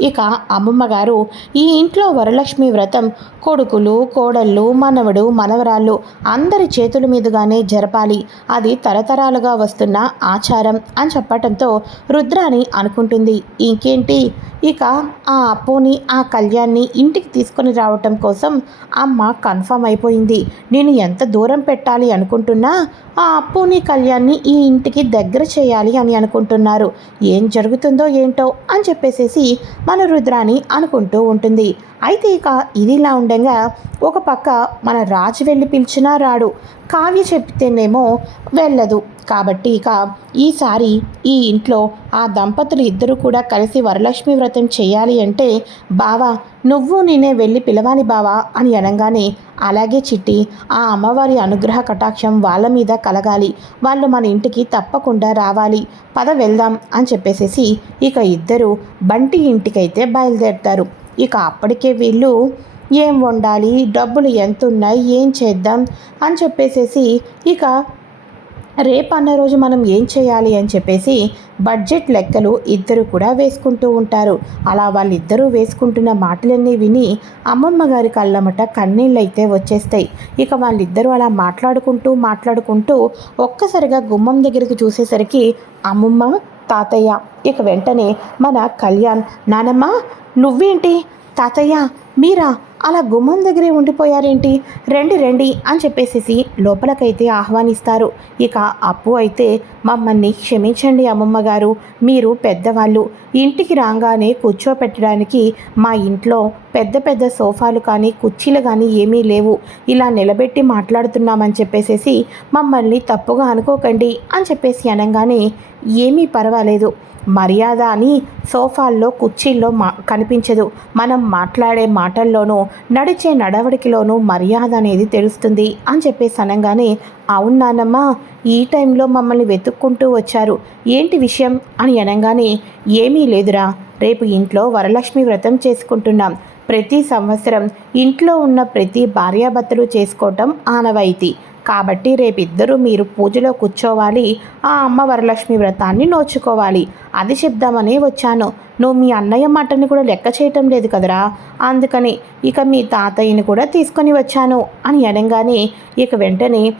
ఇక అమ్మమ్మ గారు ఈ ఇంట్లో వరలక్ష్మి వ్రతం కొడుకులు కోడళ్ళు మనవడు మనవరాళ్ళు అందరి చేతుల మీదుగానే జరపాలి. అది తరతరాలుగా వస్తున్న ఆచారం అని చెప్పటంతో రుద్రాని అనుకుంటుంది. ఇంకేంటి? ఇక ఆ అప్పుని ఆ కళ్యాణ్ని ఇంటికి తీసుకొని రావటం కోసం అమ్మ కన్ఫర్మ్ అయిపోయింది. నేను ఎంత దూరం పెట్టాలి అనుకుంటున్నా ఆ అప్పుని కళ్యాణ్ని ఈ ఇంటికి దగ్గర చేయాలి అని అనుకుంటున్నారు. ఏం జరుగుతుందో ఏంటో అని చెప్పేసేసి మన రుద్రాని అనుకుంటూ ఉంటుంది. అయితే ఇక ఇదిలా ఉండగా ఒక పక్క మన రాజు వెళ్ళి పిలిచినా రాడు. కావ్య చెప్తేనేమో వెళ్ళదు. కాబట్టి ఇక ఈసారి ఈ ఇంట్లో ఆ దంపతులు ఇద్దరు కూడా కలిసి వరలక్ష్మి వ్రతం చేయాలి అంటే బావా నువ్వు నేనే వెళ్ళి పిలవాలి బావా అని అనగానే అలాగే చిట్టి ఆ అమ్మవారి అనుగ్రహ కటాక్షం వాళ్ళ మీద కలగాలి. వాళ్ళు మన ఇంటికి తప్పకుండా రావాలి. పద వెళ్దాం అని చెప్పేసేసి ఇక ఇద్దరు బంటి ఇంటికైతే బయలుదేరుతారు. ఇక అప్పటికే వీళ్ళు ఏం వండాలి? డబ్బులు ఎంత ఉన్నాయి ఏం చేద్దాం? అని చెప్పేసేసి ఇక రేపు అన్న రోజు మనం ఏం చేయాలి అని చెప్పేసి బడ్జెట్ లెక్కలు ఇద్దరు కూడా వేసుకుంటూ ఉంటారు. అలా వాళ్ళిద్దరూ వేసుకుంటున్న మాటలన్నీ విని అమ్మమ్మ గారి కళ్ళమట కన్నీళ్ళు అయితే వచ్చేస్తాయి. ఇక వాళ్ళిద్దరూ అలా మాట్లాడుకుంటూ మాట్లాడుకుంటూ ఒక్కసారిగా గుమ్మం దగ్గరికి చూసేసరికి అమ్మమ్మ తాతయ్య. ఇక వెంటనే మన కళ్యాణ్ నానమ్మ నువ్వేంటి? తాతయ్య మీరా? అలా గుమ్మం దగ్గరే ఉండిపోయారేంటి? రండి రండి అని చెప్పేసేసి లోపలకైతే ఆహ్వానిస్తారు. ఇక అప్పు అయితే మమ్మల్ని క్షమించండి అమ్మమ్మ గారు మీరు పెద్దవాళ్ళు. ఇంటికి రాగానే కూర్చోపెట్టడానికి మా ఇంట్లో పెద్ద పెద్ద సోఫాలు కానీ కుర్చీలు కానీ ఏమీ లేవు. ఇలా నిలబెట్టి మాట్లాడుతున్నామని చెప్పేసేసి మమ్మల్ని తప్పుగా అనుకోకండి అని చెప్పేసి అనగానే ఏమీ పర్వాలేదు. మర్యాద అని సోఫాల్లో కుర్చీల్లో మా కనిపించదు. మనం మాట్లాడే మాటల్లోనూ నడిచే నడవడికలోనూ మర్యాద అనేది తెలుస్తుంది అని చెప్పేసి అనగానే అవును నానమ్మ ఈ టైంలో మమ్మల్ని వెతుక్కుంటూ వచ్చారు. ఏంటి విషయం? అని అనగానే ఏమీ లేదురా. రేపు ఇంట్లో వరలక్ష్మి వ్రతం చేసుకుంటున్నాం. ప్రతి సంవత్సరం ఇంట్లో ఉన్న ప్రతి భార్యాభర్తలు చేసుకోవటం ఆనవాయితీ. కాబట్టి రేపిద్దరూ మీరు పూజలో కూర్చోవాలి. ఆ అమ్మ వరలక్ష్మి వ్రతాన్ని నోచుకోవాలి. అది చెప్దామని వచ్చాను. నువ్వు మీ అన్నయ్య మాటని కూడా లెక్క చేయటం లేదు కదరా? అందుకని ఇక మీ తాతయ్యని కూడా తీసుకొని వచ్చాను అని అనగానే ఇక వెంటనే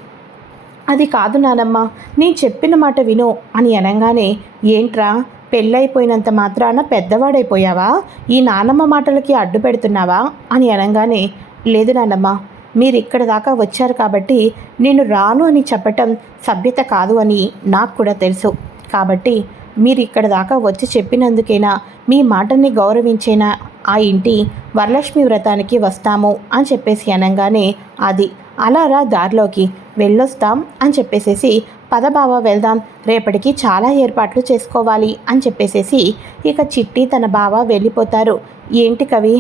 అది కాదు నానమ్మ నేను చెప్పిన మాట విను అని అనగానే ఏంట్రా? పెళ్ళైపోయినంత మాత్రాన పెద్దవాడైపోయావా? ఈ నానమ్మ మాటలకి అడ్డు పెడుతున్నావా? అని అనగానే లేదు నానమ్మ మీరు ఇక్కడ దాకా వచ్చారు కాబట్టి నేను రాను అని చెప్పటం సభ్యత కాదు అని నాకు కూడా తెలుసు. కాబట్టి మీరు ఇక్కడ దాకా వచ్చి చెప్పినందుకైనా మీ మాటని గౌరవించేనా ఆ ఇంటి వరలక్ష్మి వ్రతానికి వస్తాము అని చెప్పేసి అనగానే అది అలా రా దారిలోకి వెళ్ళొస్తాం అని చెప్పేసేసి పదబావ వెళ్దాం రేపటికి చాలా ఏర్పాట్లు చేసుకోవాలి అని చెప్పేసేసి ఇక చిట్టి తన బావ వెళ్ళిపోతారు. ఏంటి కవి?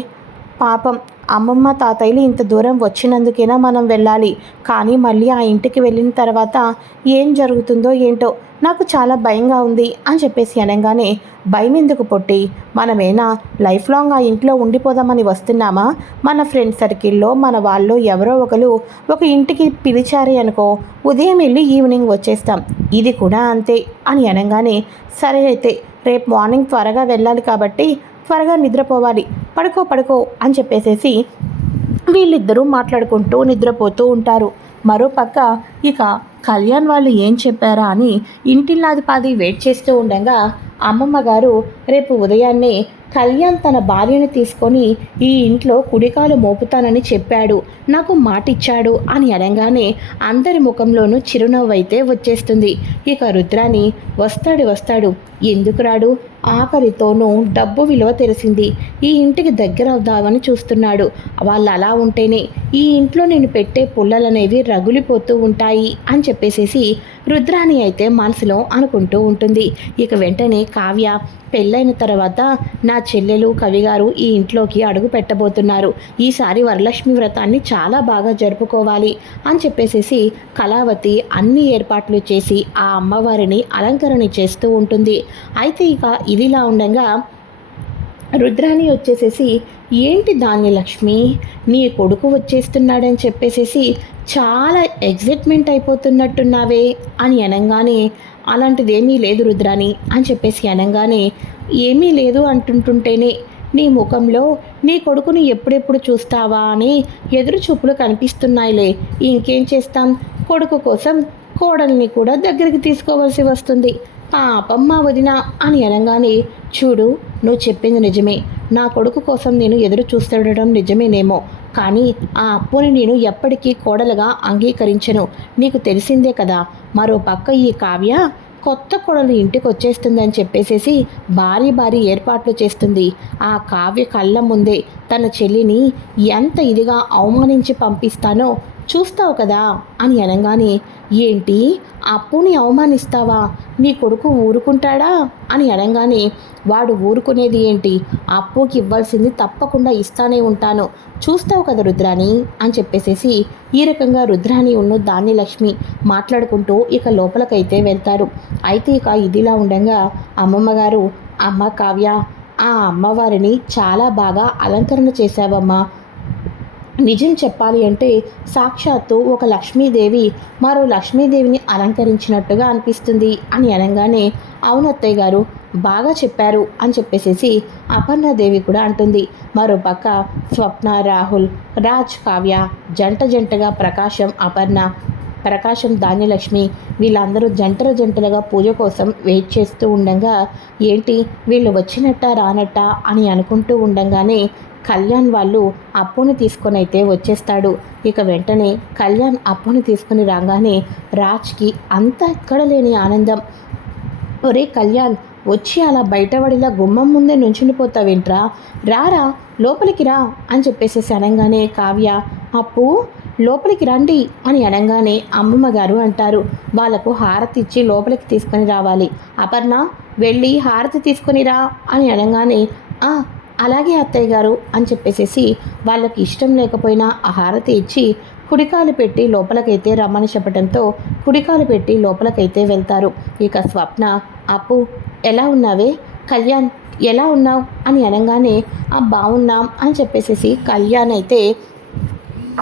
పాపం అమ్మమ్మ తాతయ్యలు ఇంత దూరం వచ్చినందుకైనా మనం వెళ్ళాలి? కానీ మళ్ళీ ఆ ఇంటికి వెళ్ళిన తర్వాత ఏం జరుగుతుందో ఏంటో నాకు చాలా భయంగా ఉంది అని చెప్పేసి అనగానే భయం ఎందుకు పొట్టి? మనమేనా లైఫ్ లాంగ్ ఆ ఇంట్లో ఉండిపోదామని వస్తున్నామా? మన ఫ్రెండ్ సర్కిల్లో మన వాళ్ళు ఎవరో ఒకరు ఒక ఇంటికి పిలిచారే అనుకో ఉదయం వెళ్ళి ఈవినింగ్ వచ్చేస్తాం. ఇది కూడా అంతే అని అనగానే సరే అయితే రేపు మార్నింగ్ త్వరగా వెళ్ళాలి కాబట్టి త్వరగా నిద్రపోవాలి. పడుకో పడుకో అని చెప్పేసేసి వీళ్ళిద్దరూ మాట్లాడుకుంటూ నిద్రపోతూ ఉంటారు. మరోపక్క ఇక కళ్యాణ్ వాళ్ళు ఏం చెప్పారా అని ఇంటిల్లాదిపాది వెయిట్ చేస్తూ ఉండగా అమ్మమ్మ గారు రేపు ఉదయాన్నే కళ్యాణ్ తన భార్యను తీసుకొని ఈ ఇంట్లో కుడికాలు మోపుతానని చెప్పాడు. నాకు మాటిచ్చాడు అని అనగానే అందరి ముఖంలోనూ చిరునవ్వు అయితే వచ్చేస్తుంది. ఇక రుద్రాని వస్తాడు వస్తాడు. ఎందుకు రాడు? ఆఖరితోనూ డబ్బు విలువ తెలిసింది. ఈ ఇంటికి దగ్గర అవుదామని చూస్తున్నాడు. వాళ్ళు అలా ఉంటేనే ఈ ఇంట్లో నేను పెట్టే పుల్లలనేవి రగులిపోతూ ఉంటాయి అని చెప్పేసేసి రుద్రాని అయితే మనసులో అనుకుంటూ ఉంటుంది. ఇక వెంటనే కావ్య పెళ్ళైన తర్వాత నా చెల్లెలు కవిగారు ఈ ఇంట్లోకి అడుగు పెట్టబోతున్నారు. ఈసారి వరలక్ష్మి వ్రతాన్ని చాలా బాగా జరుపుకోవాలి అని చెప్పేసేసి కళావతి అన్ని ఏర్పాట్లు చేసి ఆ అమ్మవారిని అలంకరణ చేస్తూ ఉంటుంది. అయితే ఇక ఇదిలా ఉండగా రుద్రాణి వచ్చేసేసి ఏంటి ధాన్యలక్ష్మి నీ కొడుకు వచ్చేస్తున్నాడని చెప్పేసేసి చాలా ఎగ్జైట్మెంట్ అయిపోతున్నట్టున్నావే అని అనగానే అలాంటిదేమీ లేదు రుద్రాని అని చెప్పేసి అనగానే ఏమీ లేదు అంటుంటుంటేనే నీ ముఖంలో నీ కొడుకుని ఎప్పుడెప్పుడు చూస్తావా అని ఎదురు చూపులు కనిపిస్తున్నాయిలే. ఇంకేం చేస్తాం? కొడుకు కోసం కోడల్ని కూడా దగ్గరికి తీసుకోవాల్సి వస్తుంది. పాపం మా వదిన అని అనగానే చూడు నువ్వు చెప్పింది నిజమే. నా కొడుకు కోసం నేను ఎదురు చూస్తుండడం నిజమేనేమో. కానీ ఆ అప్పుని నేను ఎప్పటికీ కోడలుగా అంగీకరించను. నీకు తెలిసిందే కదా. మరో పక్క ఈ కావ్య కొత్త కొడలు ఇంటికి వచ్చేస్తుందని చెప్పేసేసి భారీ భారీ ఏర్పాట్లు చేస్తుంది. ఆ కావ్య కళ్ళ ముందే తన చెల్లిని ఎంత ఇదిగా అవమానించి పంపిస్తానో చూస్తావు కదా? అని అనగానే ఏంటి? అప్పుని అవమానిస్తావా? నీ కొడుకు ఊరుకుంటాడా? అని అనగానే వాడు ఊరుకునేది ఏంటి? అప్పుకి ఇవ్వాల్సింది తప్పకుండా ఇస్తానే ఉంటాను. చూస్తావు కదా రుద్రాని అని చెప్పేసేసి ఈ రకంగా రుద్రాని ఉన్న ధాన్యలక్ష్మి మాట్లాడుకుంటూ ఇక లోపలకైతే వెళ్తారు. అయితే ఇక ఇదిలా ఉండగా అమ్మమ్మ గారు అమ్మ కావ్య ఆ అమ్మవారిని చాలా బాగా అలంకరణ చేశావమ్మా. నిజం చెప్పాలి అంటే సాక్షాత్తు ఒక లక్ష్మీదేవి మరో లక్ష్మీదేవిని అలంకరించినట్టుగా అనిపిస్తుంది అని అనగానే అవును అత్తయ్య గారు బాగా చెప్పారు అని చెప్పేసేసి అపర్ణాదేవి కూడా అంటుంది. మరోపక్క స్వప్న రాహుల్ రాజ్ కావ్య జంట జంటగా ప్రకాశం అపర్ణ ప్రకాశం ధాన్యలక్ష్మి వీళ్ళందరూ జంటలు జంటలుగా పూజ కోసం వెయిట్ చేస్తూ ఉండగా ఏంటి వీళ్ళు వచ్చినట్ట రానట్ట? అని అనుకుంటూ ఉండగానే కళ్యాణ్ వాళ్ళు అప్పుని తీసుకొని అయితే వచ్చేస్తాడు. ఇక వెంటనే కళ్యాణ్ అప్పుని తీసుకుని రాగానే రాజ్కి అంత ఎక్కడ లేని ఆనందం. ఒరే కళ్యాణ్ వచ్చి అలా బయటపడిలా గుమ్మం ముందే నుంచుండిపోతావేంట్రా? రారా లోపలికి రా అని చెప్పేసేసి అనగానే కావ్య అప్పు లోపలికి రండి అని అనగానే అమ్మమ్మ గారు అంటారు. వాళ్ళకు హారతి ఇచ్చి లోపలికి తీసుకొని రావాలి. అపర్ణ వెళ్ళి హారతి తీసుకొని రా అని అనగానే "ఆ, అలాగే అత్తయ్య గారు అని చెప్పేసేసి వాళ్ళకి ఇష్టం లేకపోయినా ఆ హారతి ఇచ్చి కుడికాలు పెట్టి లోపలకైతే రమ్మని చెప్పడంతో కుడికాలు పెట్టి లోపలకైతే వెళ్తారు. ఇక స్వప్న అప్పు ఎలా ఉన్నావే? కళ్యాణ్ ఎలా ఉన్నావు? అని అనగానే ఆ బాగున్నాం అని చెప్పేసేసి కళ్యాణ్ అయితే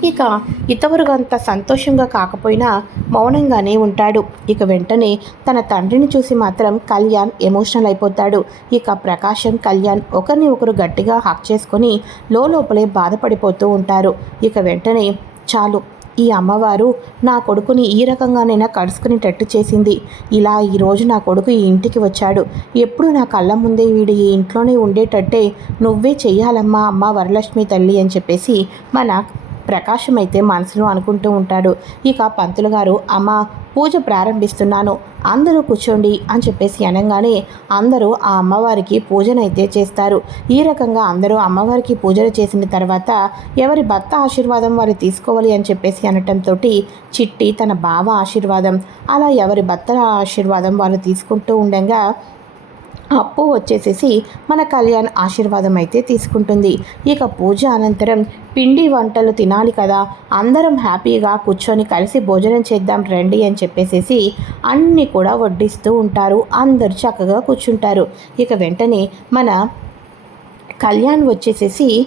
ఇక ఇతవరుగంత సంతోషంగా కాకపోయినా మౌనంగానే ఉంటాడు. ఇక వెంటనే తన తండ్రిని చూసి మాత్రం కళ్యాణ్ ఎమోషనల్ అయిపోతాడు. ఇక ప్రకాశం కళ్యాణ్ ఒకరిని ఒకరు గట్టిగా హక్ చేసుకొని లోపలే బాధపడిపోతూ ఉంటారు. ఇక వెంటనే చాలు ఈ అమ్మవారు నా కొడుకుని ఈ రకంగానైనా కడుచుకునేటట్టు చేసింది. ఇలా ఈరోజు నా కొడుకు ఈ ఇంటికి వచ్చాడు. ఎప్పుడు నా కళ్ళ ముందే వీడు ఈ ఇంట్లోనే ఉండేటట్టే నువ్వే చెయ్యాలమ్మా అమ్మ వరలక్ష్మి తల్లి అని చెప్పేసి మన ప్రకాశం అయితే మనసులో అనుకుంటూ ఉంటాడు. ఇక పంతులు గారు అమ్మ పూజ ప్రారంభిస్తున్నాను. అందరూ కూర్చోండి అని చెప్పేసి అనగానే అందరూ ఆ అమ్మవారికి పూజనైతే చేస్తారు. ఈ రకంగా అందరూ అమ్మవారికి పూజలు చేసిన తర్వాత ఎవరి భర్త ఆశీర్వాదం వారు తీసుకోవాలి అని చెప్పేసి అనటంతో చిట్టి తన బావ ఆశీర్వాదం అలా ఎవరి భర్తల ఆశీర్వాదం వాళ్ళు తీసుకుంటూ ఉండగా అప్పు వచ్చేసేసి మన కళ్యాణ్ ఆశీర్వాదం అయితే తీసుకుంటుంది. ఇక పూజ అనంతరం పిండి వంటలు తినాలి కదా అందరం హ్యాపీగా కూర్చొని కలిసి భోజనం చేద్దాం రండి అని చెప్పేసేసి అన్నీ కూడా వడ్డిస్తూ ఉంటారు. అందరూ చక్కగా కూర్చుంటారు. ఇక వెంటనే మన కళ్యాణ్ వచ్చేసేసి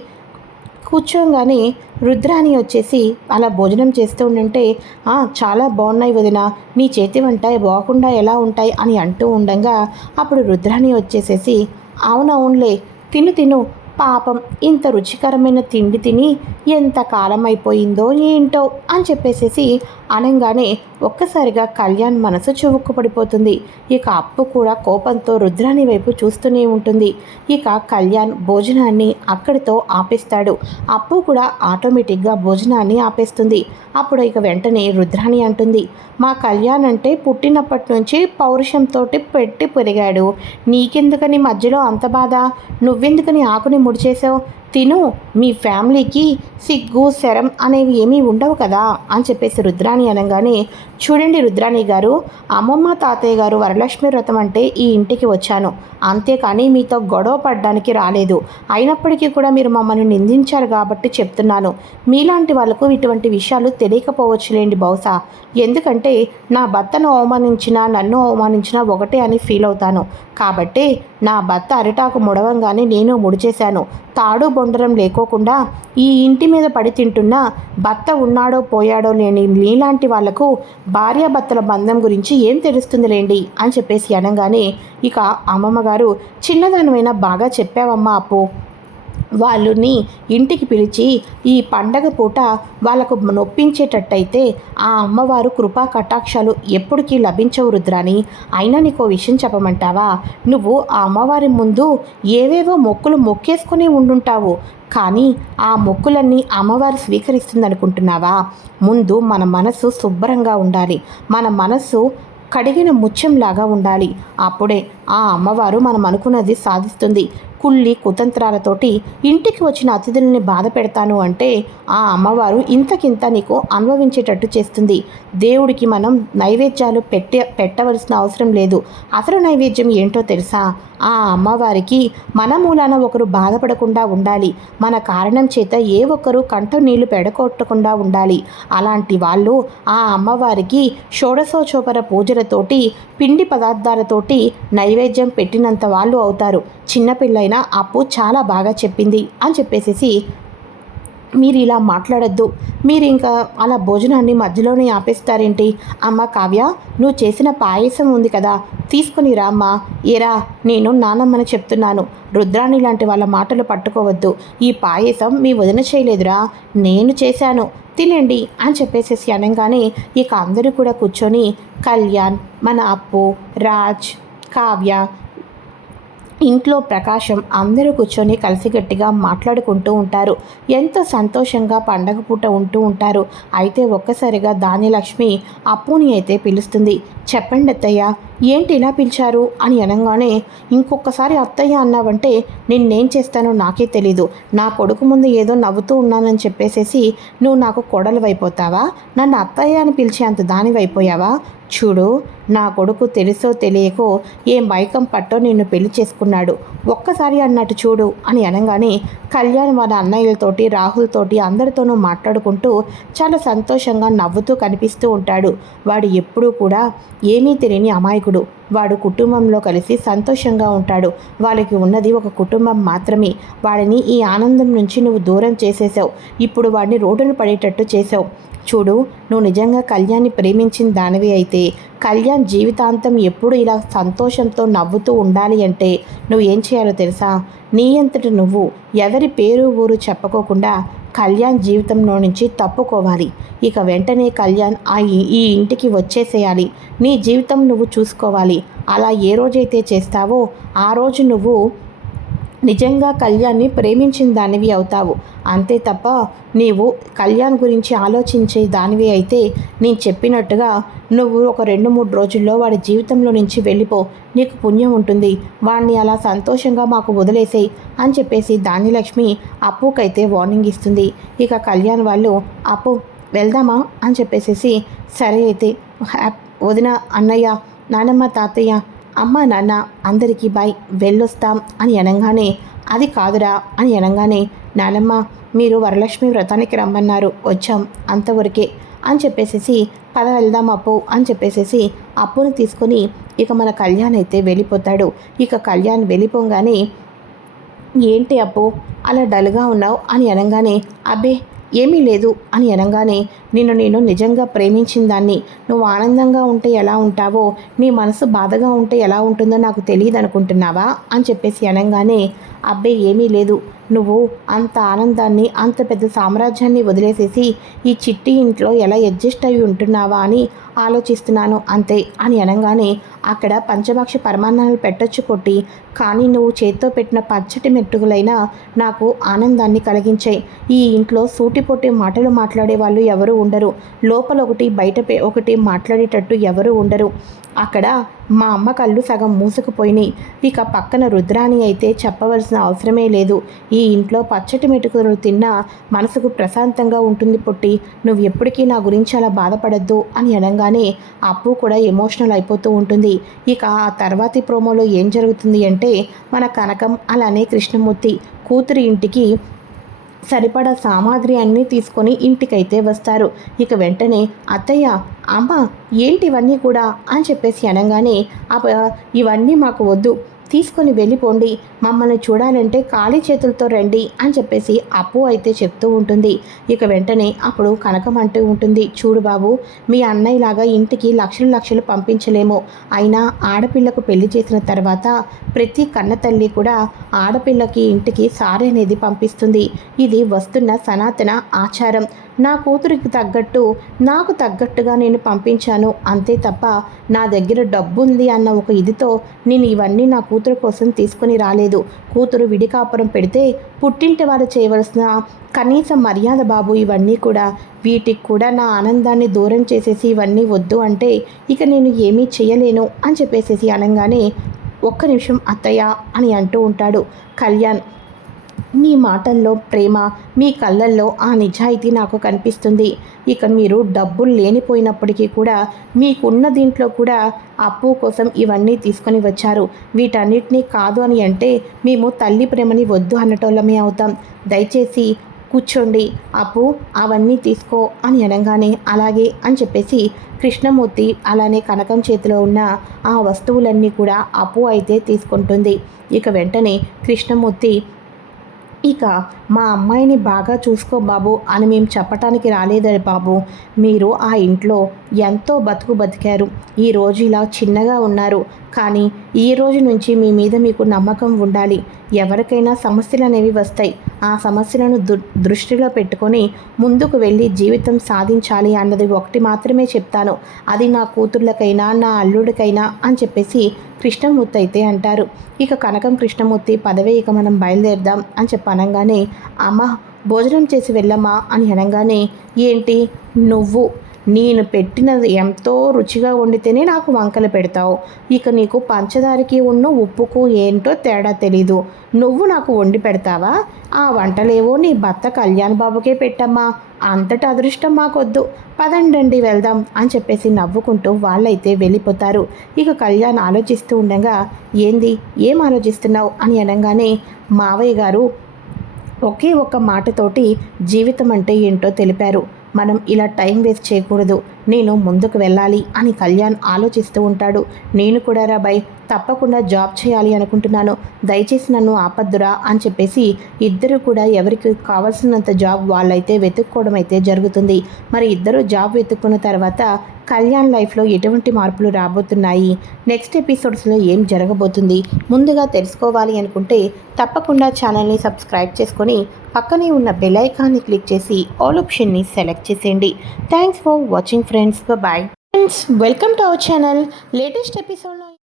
కూర్చోగానే రుద్రాని వచ్చేసి అలా భోజనం చేస్తూ ఉండుంటే "ఆ, చాలా బాగున్నాయి వదిన. నీ చేతి వంట బాగుండా ఎలా ఉంటాయి? అని అంటూ ఉండగా అప్పుడు రుద్రాని వచ్చేసేసి అవునవునులే. తిను తిను. పాపం ఇంత రుచికరమైన తిండి తిని ఎంత కాలం అయిపోయిందో ఏంటో అని చెప్పేసేసి అనగానే ఒక్కసారిగా కళ్యాణ్ మనసు చువుక్కుపడిపోతుంది. ఇక అప్పు కూడా కోపంతో రుద్రాని వైపు చూస్తూనే ఉంటుంది. ఇక కళ్యాణ్ భోజనాన్ని అక్కడితో ఆపేస్తాడు. అప్పు కూడా ఆటోమేటిక్గా భోజనాన్ని ఆపేస్తుంది. అప్పుడు ఇక వెంటనే రుద్రాణి అంటుంది మా కళ్యాణ్ అంటే పుట్టినప్పటి నుంచి పౌరుషంతో పెట్టి పెరిగాడు. నీకెందుకని మధ్యలో అంత బాధ? నువ్వెందుకని ఆకుని ముడిచేసావు? తిను మీ ఫ్యామిలీకి సిగ్గు శరం అనేవి ఏమీ ఉండవు కదా అని చెప్పేసి రుద్రాణి అనగానే చూడండి రుద్రాణి గారు అమ్మమ్మ తాతయ్య గారు వరలక్ష్మి వ్రతం అంటే ఈ ఇంటికి వచ్చాను. అంతేకాని మీతో గొడవ పడడానికి రాలేదు. అయినప్పటికీ కూడా మీరు మమ్మల్ని నిందించారు కాబట్టి చెప్తున్నాను. మీలాంటి వాళ్ళకు ఇటువంటి విషయాలు తెలియకపోవచ్చులేండి బహుశా. ఎందుకంటే నా భర్తను అవమానించినా నన్ను అవమానించినా ఒకటే అని ఫీల్ అవుతాను. కాబట్టి నా భర్త అరిటాకు ముడవంగానే నేను ముడిచేశాను. తాడు ఉండడం లేకోకుండా ఈ ఇంటి మీద పడి తింటున్న భర్త ఉన్నాడో పోయాడో లేని నీలాంటి వాళ్ళకు భార్యాభర్తల బంధం గురించి ఏం తెలుస్తుందిలేండి అని చెప్పేసి అనగానే ఇక అమ్మమ్మగారు చిన్నదానివైనా బాగా చెప్పావమ్మా అప్పు. వాళ్ళని ఇంటికి పిలిచి ఈ పండగ పూట వాళ్ళకు నొప్పించేటట్టయితే ఆ అమ్మవారు కృపా కటాక్షాలు ఎప్పటికీ లభించవు రుద్రాని అయినా నీకు విషయం చెప్పమంటావా? నువ్వు ఆ అమ్మవారి ముందు ఏవేవో మొక్కులు మొక్కేసుకుని ఉండుంటావు. కానీ ఆ మొక్కులన్నీ అమ్మవారు స్వీకరిస్తుందనుకుంటున్నావా? ముందు మన మనసు శుభ్రంగా ఉండాలి. మన మనస్సు కడిగిన ముత్యంలాగా ఉండాలి. అప్పుడే ఆ అమ్మవారు మనం అనుకున్నది సాధిస్తుంది. కుళ్ళి కుతంత్రాలతోటి ఇంటికి వచ్చిన అతిథుల్ని బాధ పెడతాను అంటే ఆ అమ్మవారు ఇంతకింత నీకు అనుభవించేటట్టు చేస్తుంది. దేవుడికి మనం నైవేద్యాలు పెట్టే పెట్టవలసిన అవసరం లేదు. అసలు నైవేద్యం ఏంటో తెలుసా? ఆ అమ్మవారికి మన మూలాన ఒకరు బాధపడకుండా ఉండాలి. మన కారణం చేత ఏ ఒక్కరు కంట నీళ్ళు పెడకొట్టకుండా ఉండాలి. అలాంటి వాళ్ళు ఆ అమ్మవారికి షోడశోచోపర పూజలతోటి పిండి పదార్థాలతోటి నైవేద్యం పెట్టినంత వాళ్ళు అవుతారు. చిన్నపిల్ల అయినా అప్పు చాలా బాగా చెప్పింది అని చెప్పేసేసి మీరు ఇలా మాట్లాడద్దు. మీరు ఇంకా అలా భోజనాన్ని మధ్యలోనే ఆపేస్తారేంటి? అమ్మ కావ్య నువ్వు చేసిన పాయసం ఉంది కదా తీసుకుని రామ్మా ఏరా నేను నానమ్మని చెప్తున్నాను. రుద్రాణి లాంటి వాళ్ళ మాటలు పట్టుకోవద్దు. ఈ పాయసం మీ వదిన చేయలేదురా. నేను చేశాను. తినండి అని చెప్పేసేసి అనగానే ఇక అందరూ కూడా కూర్చొని కళ్యాణ్ మన అప్పు రాజ్ కావ్య ఇంట్లో ప్రకాశం అందరూ కూర్చొని కలిసిగట్టిగా మాట్లాడుకుంటూ ఉంటారు. ఎంతో సంతోషంగా పండగ పూట ఉంటూ ఉంటారు. అయితే ఒక్కసారిగా దానిలక్ష్మి అప్పుని అయితే పిలుస్తుంది. చెప్పండి అత్తయ్య ఏంటి ఇలా పిలిచారు? అని అనగానే ఇంకొకసారి అత్తయ్య అన్నావంటే నిన్నేం చేస్తానో నాకే తెలీదు. నా కొడుకు ముందు ఏదో నవ్వుతూ ఉన్నానని చెప్పేసేసి నువ్వు నాకు కొడలు అయిపోతావా నన్ను అత్తయ్య అని పిలిచే అంత దానివైపోయావా? చూడు నా కొడుకు తెలుసో తెలియకో ఏం మైకం పట్టో నిన్ను పెళ్ళి చేసుకున్నాడు. ఒక్కసారి అన్నట్టు చూడు అని అనగానే కళ్యాణ్ వాళ్ళ అన్నయ్యలతోటి రాహుల్తోటి అందరితోనూ మాట్లాడుకుంటూ చాలా సంతోషంగా నవ్వుతూ కనిపిస్తూ ఉంటాడు. వాడు ఎప్పుడూ కూడా ఏమీ తెలియని అమాయకుడు. వాడు కుటుంబంలో కలిసి సంతోషంగా ఉంటాడు. వాళ్ళకి ఉన్నది ఒక కుటుంబం మాత్రమే. వాడిని ఈ ఆనందం నుంచి నువ్వు దూరం చేసేసావు ఇప్పుడు వాడిని రోడ్డును పడేటట్టు చేసావు చూడు నువ్వు నిజంగా కళ్యాణ్ని ప్రేమించిన దానివి అయితే కళ్యాణ్ జీవితాంతం ఎప్పుడు ఇలా సంతోషంతో నవ్వుతూ ఉండాలి అంటే నువ్వు ఏం చేయాలో తెలుసా? నీ అంతటి నువ్వు ఎవరి పేరు ఊరు చెప్పుకోకుండా కళ్యాణ్ జీవితంలో నుంచి తప్పుకోవాలి. ఇక వెంటనే కళ్యాణ్ ఆ ఈ ఇంటికి వచ్చేసేయాలి. నీ జీవితం నువ్వు చూసుకోవాలి. అలా ఏ రోజైతే చేస్తావో ఆ రోజు నువ్వు నిజంగా కళ్యాణ్ని ప్రేమించిన దానివి అవుతావు. అంతే తప్ప నీవు కళ్యాణ్ గురించి ఆలోచించే దానివి అయితే నేను చెప్పినట్టుగా నువ్వు ఒక రెండు మూడు రోజుల్లో వాడి జీవితంలో నుంచి వెళ్ళిపో. నీకు పుణ్యం ఉంటుంది. వాడిని అలా సంతోషంగా మాకు వదిలేసేయి అని చెప్పేసి దానిలక్ష్మి అప్పుకైతే వార్నింగ్ ఇస్తుంది. ఇక కళ్యాణ్ వాళ్ళు అప్పు వెళ్దామా? అని చెప్పేసేసి సరే అయితే వదిన అన్నయ్య నానమ్మ తాతయ్య అమ్మ నాన్న అందరికీ బాయ్ వెళ్ళొస్తాం అని అనగానే అది కాదురా అని అనగానే నానమ్మ మీరు వరలక్ష్మి వ్రతానికి రమ్మన్నారు వచ్చాం అంతవరకే అని చెప్పేసేసి పద వెళ్దాం అప్పు అని చెప్పేసేసి అప్పుని తీసుకొని ఇక మన కళ్యాణ్ అయితే వెళ్ళిపోతాడు. ఇక కళ్యాణ్ వెళ్ళిపోగానే ఏంటి అప్పు అలా డల్గా ఉన్నావు అని అనగానే అబ్బే ఏమీ లేదు అని అనగానే నిన్ను నేను నిజంగా ప్రేమించిన దాన్ని నువ్వు ఆనందంగా ఉంటే ఎలా ఉంటావో నీ మనసు బాధగా ఉంటే ఎలా ఉంటుందో నాకు తెలియదు అనుకుంటున్నావా అని చెప్పేసి అనగానే అబ్బే ఏమీ లేదు. నువ్వు అంత ఆనందాన్ని అంత పెద్ద సామ్రాజ్యాన్ని వదిలేసేసి ఈ చిట్టి ఇంట్లో ఎలా అడ్జస్ట్ అయి ఉంటున్నావా అని ఆలోచిస్తున్నాను అంతే అని అనగానే అక్కడ పంచభక్ష పరమాన్నాలు పెట్టొచ్చు కొట్టి కానీ నువ్వు చేత్తో పెట్టిన పచ్చటి మెట్టుగులైనా నాకు ఆనందాన్ని కలిగించాయి. ఈ ఇంట్లో సూటిపొట్టి మాటలు మాట్లాడే వాళ్ళు ఎవరు ఉండరు. లోపల ఒకటి బయట ఒకటి మాట్లాడేటట్టు ఎవరు ఉండరు. అక్కడ మా అమ్మ కళ్ళు సగం మూసుకుపోయినాయి. ఇక పక్కన రుద్రాణి అయితే చెప్పవలసిన అవసరమే లేదు. ఈ ఇంట్లో పచ్చటి మెటుకులు తిన్నా మనసుకు ప్రశాంతంగా ఉంటుంది పొట్టి. నువ్వు ఎప్పటికీ నా గురించి అలా బాధపడద్దు అని అనగానే అప్పు కూడా ఎమోషనల్ అయిపోతూ ఉంటుంది. ఇక ఆ తర్వాతి ప్రోమోలో ఏం జరుగుతుంది అంటే మన కనకం అలానే కృష్ణమూర్తి కూతురి ఇంటికి సరిపడా సామాగ్రి అన్నీ తీసుకొని ఇంటికైతే వస్తారు. ఇక వెంటనే అత్తయ్య అమ్మ ఏంటి ఇవన్నీ కూడా? అని చెప్పేసి అనగానే ఇవన్నీ మాకు వద్దు. తీసుకొని వెళ్ళిపోండి. మమ్మల్ని చూడాలంటే ఖాళీ చేతులతో రండి అని చెప్పేసి అప్పు అయితే చెప్తూ ఉంటుంది. ఇక వెంటనే అప్పుడు కనకం అంటూ ఉంటుంది చూడు బాబు మీ అన్నయ్యలాగా ఇంటికి లక్షలు లక్షలు పంపించలేము. అయినా ఆడపిల్లకు పెళ్ళి చేసిన తర్వాత ప్రతి కన్న తల్లి కూడా ఆడపిల్లకి ఇంటికి సారీ అనేది పంపిస్తుంది. ఇది వస్తున్న సనాతన ఆచారం. నా కూతురికి తగ్గట్టు నాకు తగ్గట్టుగా నేను పంపించాను. అంతే తప్ప నా దగ్గర డబ్బు ఉంది అన్న ఒక ఇదితో నేను ఇవన్నీ నా కూతురు కోసం తీసుకుని రాలేదు. కూతురు విడికాపురం పెడితే పుట్టింటి వారు చేయవలసిన కనీస మర్యాద బాబు ఇవన్నీ కూడా వీటికి కూడా నా ఆనందాన్ని దూరం చేసేసి ఇవన్నీ వద్దు అంటే ఇక నేను ఏమీ చేయలేను అని చెప్పేసేసి అనగానే ఒక్క నిమిషం అత్తయ్య అని అంటూ ఉంటాడు. కళ్యాణ్ మీ మాటల్లో ప్రేమ మీ కళ్ళల్లో ఆ నిజాయితీ నాకు కనిపిస్తుంది. ఇక మీరు డబ్బులు లేనిపోయినప్పటికీ కూడా మీకున్న దీంట్లో కూడా అప్పు కోసం ఇవన్నీ తీసుకొని వచ్చారు. వీటన్నిటినీ కాదు అని అంటే మేము తల్లి ప్రేమని వద్దు అన్నటోళ్ళమే అవుతాం. దయచేసి కూర్చోండి. అప్పు అవన్నీ తీసుకో అని అనగానే అలాగే అని చెప్పేసి కృష్ణమూర్తి అలానే కనకం చేతిలో ఉన్న ఆ వస్తువులన్నీ కూడా అప్పు అయితే తీసుకుంటుంది. ఇక వెంటనే కృష్ణమూర్తి ఇక మా అమ్మాయిని బాగా చూసుకో బాబు అని మేము చెప్పటానికి రాలేదని బాబు. మీరు ఆ ఇంట్లో ఎంతో బతుకు బతికారు. ఈరోజు ఇలా చిన్నగా ఉన్నారు. కానీ ఈ రోజు నుంచి మీ మీద మీకు నమ్మకం ఉండాలి. ఎవరికైనా సమస్యలు అనేవి వస్తాయి. ఆ సమస్యలను దృష్టిలో పెట్టుకొని ముందుకు వెళ్ళి జీవితం సాధించాలి అన్నది ఒకటి మాత్రమే చెప్తాను. అది నా కూతుర్లకైనా నా అల్లుడికైనా అని చెప్పేసి కృష్ణమూర్తి అయితే అంటారు. ఇక కనకం కృష్ణమూర్తి పదవే ఇక మనం బయలుదేరదాం అని చెప్పి అనగానే అమ్మ భోజనం చేసి వెళ్ళమ్మా అని అనగానే ఏంటి? నువ్వు నేను పెట్టినది ఎంతో రుచిగా వండితేనే నాకు వంకలు పెడతావు. ఇక నీకు పంచదారికి ఉన్న ఉప్పుకు ఏంటో తేడా తెలీదు. నువ్వు నాకు వండి పెడతావా? ఆ వంటలేవో నీ భర్త కళ్యాణ్ బాబుకే పెట్టమ్మా. అంతటి అదృష్టం మాకొద్దు. పదండండి వెళ్దాం అని చెప్పేసి నవ్వుకుంటూ వాళ్ళైతే వెళ్ళిపోతారు. ఇక కళ్యాణ్ ఆలోచిస్తూ ఉండగా ఏంది? ఏం ఆలోచిస్తున్నావు? అని అనగానే మావయ్య గారు ఒకే ఒక్క మాటతోటి జీవితం అంటే ఏంటో తెలిపారు. మనం ఇలా టైం వేస్ట్ చేయకూడదు. నేను ముందుకు వెళ్ళాలి అని కళ్యాణ్ ఆలోచిస్తూ ఉంటాడు. నేను కూడా రాబాయ్ తప్పకుండా జాబ్ చేయాలి అనుకుంటున్నాను. దయచేసి నన్ను ఆపద్దురా అని చెప్పేసి ఇద్దరు కూడా ఎవరికి కావాల్సినంత జాబ్ వాళ్ళైతే వెతుక్కోవడం అయితే జరుగుతుంది. మరి ఇద్దరు జాబ్ వెతుక్కున్న తర్వాత కళ్యాణ్ లైఫ్లో ఎటువంటి మార్పులు రాబోతున్నాయి? నెక్స్ట్ ఎపిసోడ్స్లో ఏం జరగబోతుంది? ముందుగా తెలుసుకోవాలి అనుకుంటే తప్పకుండా ఛానల్ని సబ్స్క్రైబ్ చేసుకొని పక్కనే ఉన్న బెల్ ఐకాన్ని క్లిక్ చేసి ఆల్ ఆప్షన్ని సెలెక్ట్ చేసేయండి. Thanks for watching friends. Bye. Friends welcome to our channel. Latest ఎపిసోడ్లో